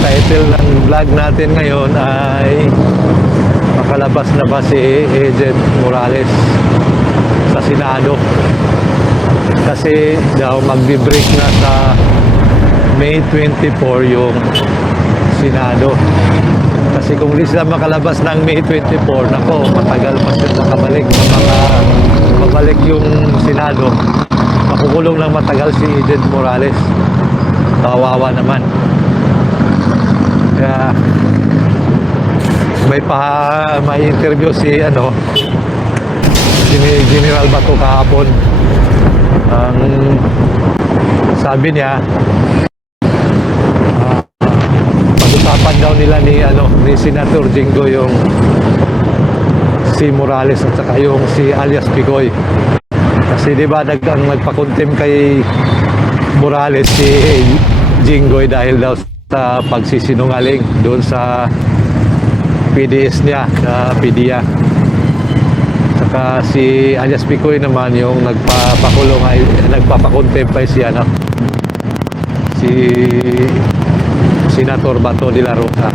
title ng vlog natin ngayon ay makalabas na ba si Agent Morales sa Senado, kasi daw magbe-break na sa May 24 yung Senado. Kasi kung di sila makalabas ng May 24, nako, matagal pa sila makabalik ng mga mabalik yung Senado. Makukulong lang matagal si Agent Morales. Kawawa naman. Kaya may interview si General Bato kahapon. Ang sabi niya, pag-usapan daw nila ni Senator Jinggo yung si Morales at saka yung si alias Picoy. Kasi di ba nagpakontempt kay Morales si Jinggoy dahil daw sa pagsisinungaling doon sa PDS niya, sa PDEA. Saka si alias Picoy naman yung nagpapakulong ay nagpapakontempt ay si Senator Bato de la Rosa.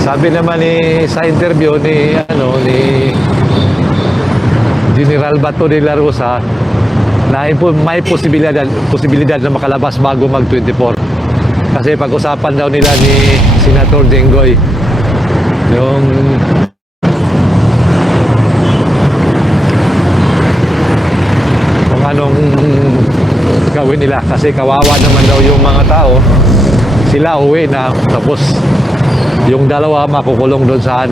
Sabi naman sa interview ni General Bato de la Rosa na may posibilidad na makalabas bago mag-24. Kasi pag-usapan daw nila ni Senator Jinggoy yung kung anong gawin nila, kasi kawawa naman daw yung mga tao. Sila uwi na, tapos yung dalawa makukulong doon sa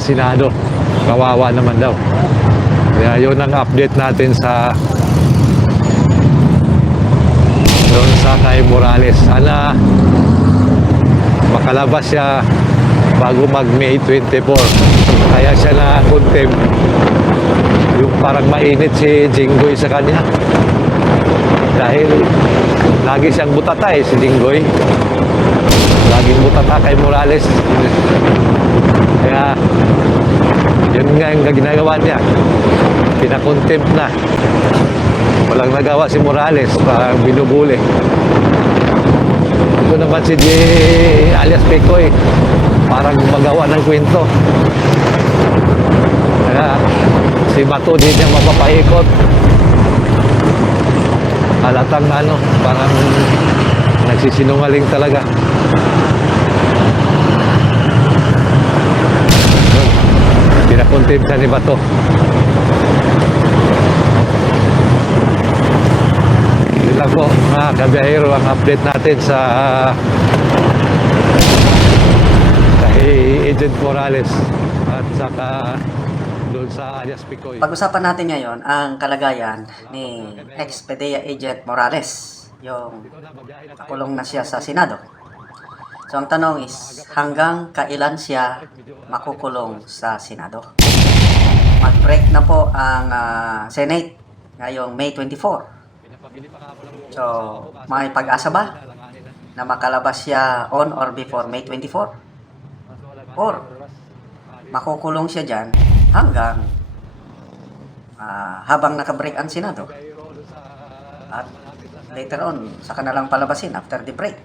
Senado. Kawawa naman daw. Kaya yun ang update natin doon sa kay Morales. Sana makalabas siya bago mag May 24. Kaya siya na contempt. Yung parang mainit si Jinggoy sa kanya. Dahil lagi siyang butata si Jinggoy. Laging butata kay Morales. Kaya yun nga yung ginagawa niya. Pinakontempt na. Walang nagawa si Morales, parang binubuli. Ito naman si alias Picoy, parang magawa ng kwento. Kaya si Bato din niya mapapaikot. Halatang parang nagsisinungaling talaga. Pinakontempt siya ni Bato. Yun lang po mga kabiyahero ang update natin sa kay Agent Morales at saka doon sa alias Picoy. Pag-usapan natin ngayon ang kalagayan ni ex-PDEA Agent Morales, yung nakulong na siya sa Senado. So ang tanong is, hanggang kailan siya makukulong sa Senado? Mag-break na po ang Senate ngayong May 24. So may pag-asa ba na makalabas siya on or before May 24? Or makukulong siya dyan hanggang habang nakabreak ang Senado? At later on, saka na lang palabasin after the break.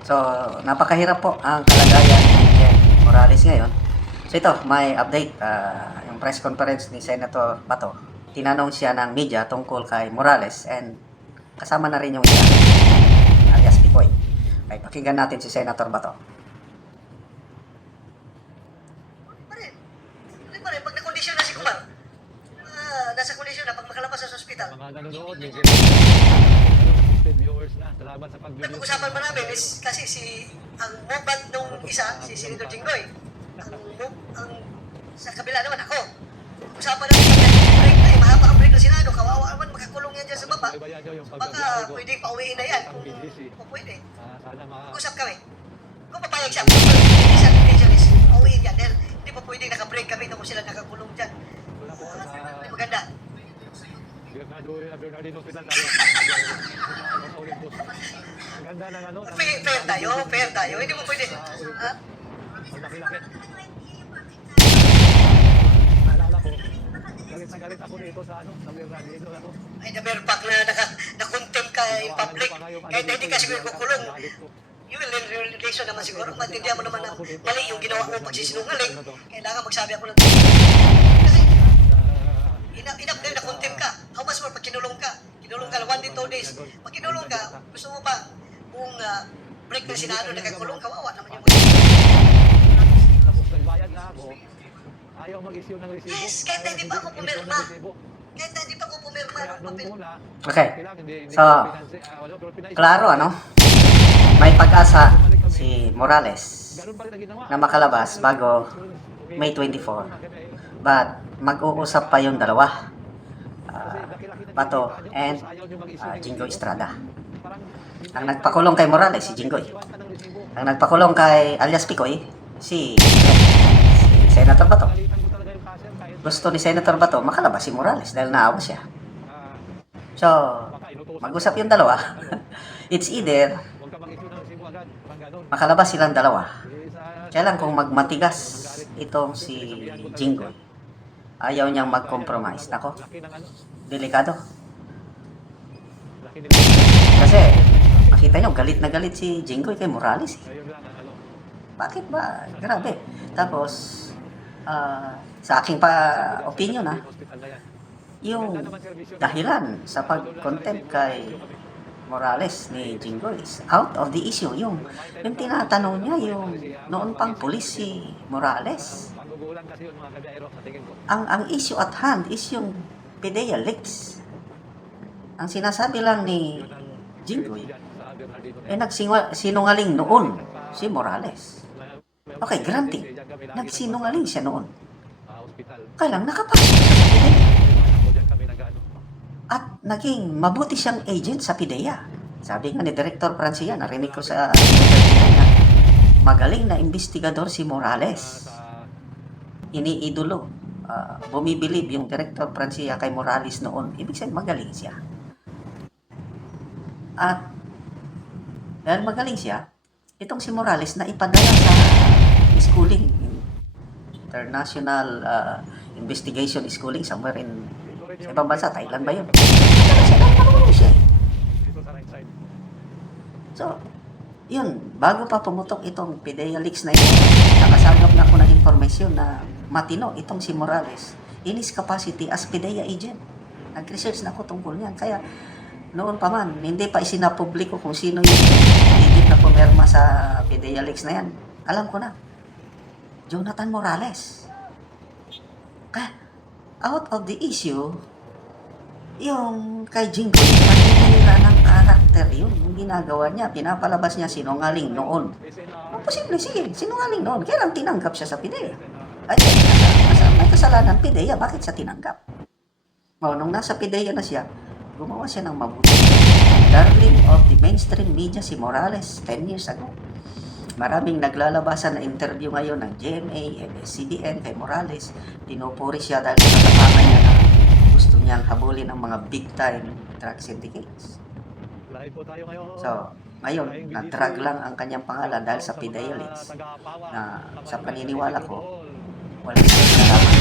So, napakahirap po ang kalagayan ni Morales ngayon. So ito, may update. Yung press conference ni Senator Bato. Tinanong siya ng media tungkol kay Morales and kasama na rin yung isa, alias Picoy. Okay, pakinggan natin si Senator Bato. Pag nakondisyon na si Kumar, nasa kondisyon na pag makalabas sa ospital. Mga nanonood, viewers na. Salamat sa pag-video. Pag-usapan pa namin is kasi ang movement nung isa, si Senator Jinggoy, ang sa kabila naman ako. Usapan namin break na mahaba ang break na Senado, kawawa naman makakulong yan dyan sa baba. Baka pwedeng pauwiin na yan kung pwede. Usap kami. Kung papayag siya, is pauwiin yan dahil hindi pa pwedeng nakabreak kami kung sila nakakulong dyan. Hindi maganda. Fair tayo. Hindi mo pwede. Ha? Galit ako dito sa Ay, na-verback na naka-contempt ka in public, kahit na hindi ka siguro kukulong, you will learn your relation naman siguro. Maintindihan mo naman na mali yung ginawa mo pagsisinungaling. Kailangan magsabi ako ng kasi, enough din na contempt ka. How much more pag kinulong ka? Kinulong ka 1 day, 2 days. Pag kinulong ka, gusto mo pa kung break ng Senado, nagkakulong, kawawa naman yung Tapos nagbayad na ako, ayaw mag-issue ng resibo. Yes, kahit na hindi pa ako pumirma. Kahit na hindi pa ako pumirma Kaya ng nung papel. una, Okay. kailangan hindi So, klaro ano? May pag-asa si Morales ganun pa rin ang ginawa. na makalabas bago May 24. But mag-uusap pa yung dalawa. Bato and Jinggoy Estrada. Ang nagpakulong kay Morales, si Jinggoy. Ang nagpakulong kay alias Picoy, si Senator Bato. Gusto ni Senator Bato makalabas si Morales dahil naawa siya. So, mag-usap yung dalawa. It's either makalabas silang dalawa. Kaya lang kung magmatigas itong si Jinggoy, ayaw niyang mag-compromise. Nako, delikado. Kasi, makita niyo, galit na galit si Jinggoy kay Morales. Bakit ba? Grabe. Tapos, sa aking opinion yung dahilan sa pag-contempt kay Morales ni Jinggoy is out of the issue. Yung tinatanong niya, yung noon pang pulis si Morales. Ang issue at hand is yung PDEA leaks. Ang sinasabi lang ni Jinggoy, nagsinungaling noon si Morales. Okay, granted, nagsinungaling siya noon. Kaya lang nakapasok siya sa PDEA. At naging mabuti siyang agent sa PDEA. Sabi nga ni Director Francia, narinig ko sa na magaling na investigador si Morales. Iniidolo. Bumibilib yung Director Francia kay Morales noon. Ibig sabihin, magaling siya. At dahil magaling siya, itong si Morales na ipadala sa schooling, international investigation schooling somewhere in sa ibang bansa, Thailand ba yun? So, yun, bago pa pumutok itong PDEA leaks na ito, nakasagap na ako ng informasyon na matino itong si Morales in his capacity as PDEA agent. Nag-research na ako tungkol niyan. Kaya, noon pa man, hindi pa isinapubliko kung sino yung agent na pumirma sa PDEA leaks na yan. Alam ko na. Jonathan Morales. Kaya, out of the issue, yung kay Jinggoy, paninira ng karakter yun. Yung ginagawa niya, pinapalabas niya sinungaling noon. Kung posible, sige, sinungaling noon. Kaya lang tinanggap siya sa PDEA. Ay, may kasalanan PDEA, bakit siya tinanggap? Nung nasa PDEA na siya, gumawa siya ng mabuti. Darling of the mainstream media si Morales 10 years ago. Maraming naglalabasan na interview ngayon ng GMA, ABS-CBN kay Morales. Pinupuri siya dahil sa katapangan niya na gusto niyang habulin ng mga big-time drug syndicates. So, ngayon, na-drag lang ang kanyang pangalan dahil sa PDEA leaks na sa paniniwala ko, wala siyang nalaman.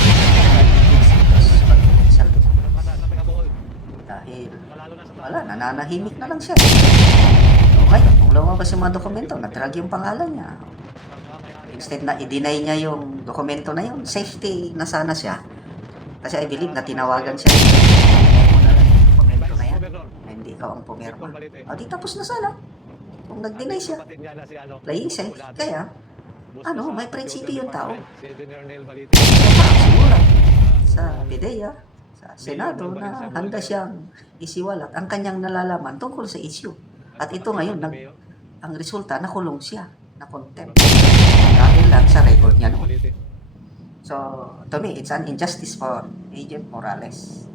Dahil, wala, nananahimik na lang siya. So, ngayon, nung lumabas yung mga dokumento, na-drag yung pangalan niya. Instead na i-deny niya yung dokumento na yun, safety na sana siya. Kasi I believe na tinawagan siya. Mo na lang yung dokumento na yan. Na hindi ikaw ang pumirma. O di tapos na sana. Kung nag-deny siya. Playing safe. Kaya, may prinsipyo yung tao. Siguro sa PDEA, sa Senado na handa siyang isiwalat ang kanyang nalalaman tungkol sa issue. At ito ngayon, ang resulta, nakulong siya, na contempt. Dahil lang sa record niya noon. So, to me, it's an injustice for Agent Morales.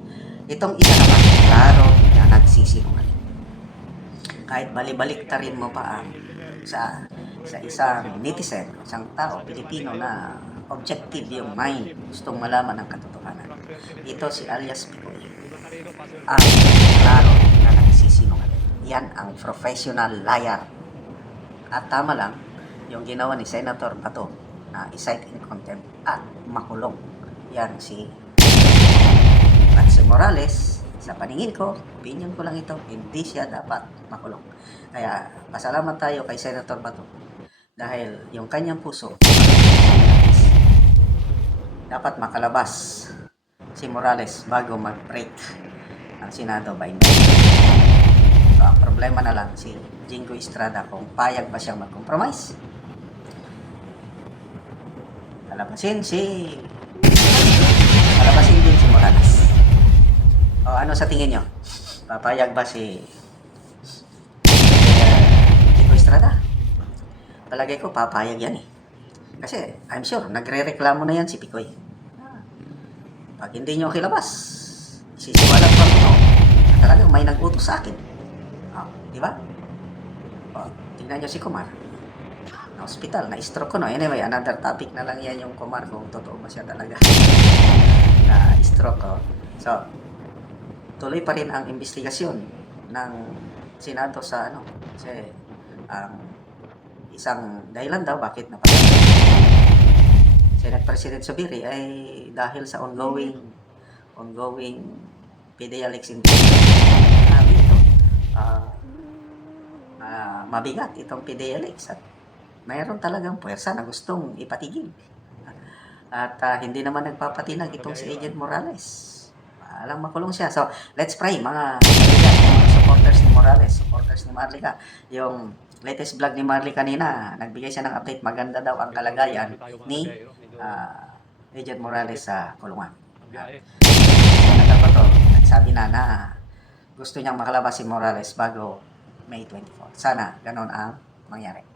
Itong isa naman, klaro na nagsisinungaling. Kahit balibaliktarin mo pa ang sa isang netizen, isang tao, Pilipino na objective yung mind, gustong malaman ang katotohanan. Ito si alias Picoy. Ang klaro na nagsisinungaling. Yan ang professional liar. At tama lang, yung ginawa ni Senator Bato na i-cite in contempt at makulong. Yan si Morales, Sa paningin ko, opinion ko lang ito, hindi siya dapat makulong. Kaya pasalamat tayo kay Senator Bato dahil yung kanyang puso dapat makalabas si Morales bago mag-break ang Senado by May. So, ang problema na lang si Jingo Estrada kung payag ba siyang mag-compromise. Palabasin din si Morales. O ano sa tingin nyo? Papayag ba si Jingo Estrada? Palagay ko papayag yan eh. Kasi I'm sure nagre-reklamo na yan si Picoy. Pag hindi nyo kilabas, sisiwalat pa ko na talagang may nag-utos sa akin. Di ba? Tingnan nyo si Kumar. Na hospital, na-stroke ko no. Anyway, another topic na lang yan yung Kumar kung totoo ba siya talaga. Na-stroke ko. So, tuloy pa rin ang investigasyon ng Senado sa ano. Kasi, isang dahilan daw bakit napatay Senate President Zubiri ay dahil sa ongoing PDL dito. Mabigat itong PDLX at mayroon talagang puwersa na gustong ipatigil. At hindi naman nagpapatinag itong si Agent Morales. Alang makulong siya. So, let's pray mga supporters ni Morales, supporters ni Marlica. Yung latest vlog ni Marley kanina, nagbigay siya ng update. Maganda daw ang kalagayan ni Agent Morales sa kulungan. Nagsabi na gusto niyang makalabas si Morales bago May 24. Sana ganon ang mangyari.